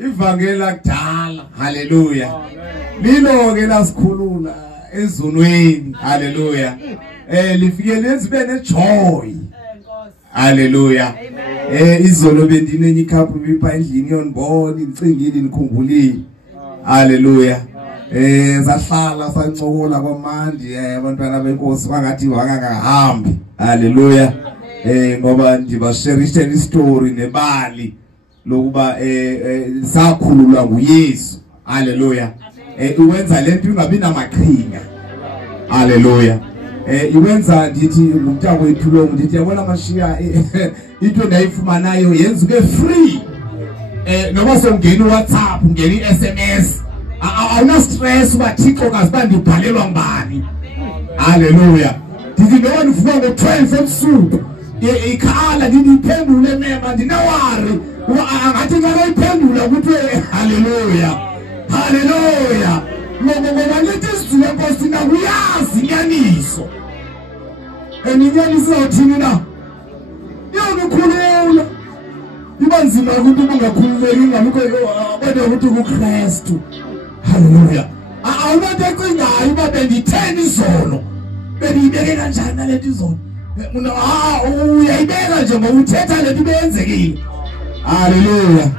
Ivangela kudala, haleluya. Lilo ke lasikhulula ezonweni, haleluya. Lifike lenzibe nejoy, haleluya. Izolo bendinenye ikhaphu bipha endlini yonibona incingile nikhumbulile, haleluya. Sahlala sancokola kwamandi abantwana benkosi bangathi bangahambi, haleluya. Ngoba ndibasherishela istory nebali lokuba sakhululwa nguYesu, haleluya. Iwenza lento ingabi namaqhinga, haleluya. Iwenza ndithi umntako wethu lo ndithi yabona amashiya into ndayifumanayo yenzuke free. Noma songena uWhatsApp ungena iSMS awuna stress uba Thixo kaziba ndibhalelwa ngubani, haleluya. Ndithi noma nivuka ngo-12 ebusuku ikhala ndiphendule mema ndinawari angathi ngeke iphendula ukuthi haleluya, haleluya. Ngoba lithi isizwe Nkosi nakuyazi inyaniso. Inyaniso uthini na? Yonikhulula. Iba nzima ukuthi ungakhululeki ngamukho kodwa ukuthi kuKristu, haleluya. Awunathi ecingayo uba benditheni izolo, bendiyibeke kanjani nalento izolo. Uyayibeka nje ngoba uthetha lento ibenzekile, haleluya,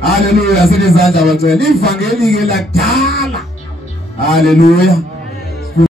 haleluya. Sele izandla bacela ivangeli ke lakudala, haleluya.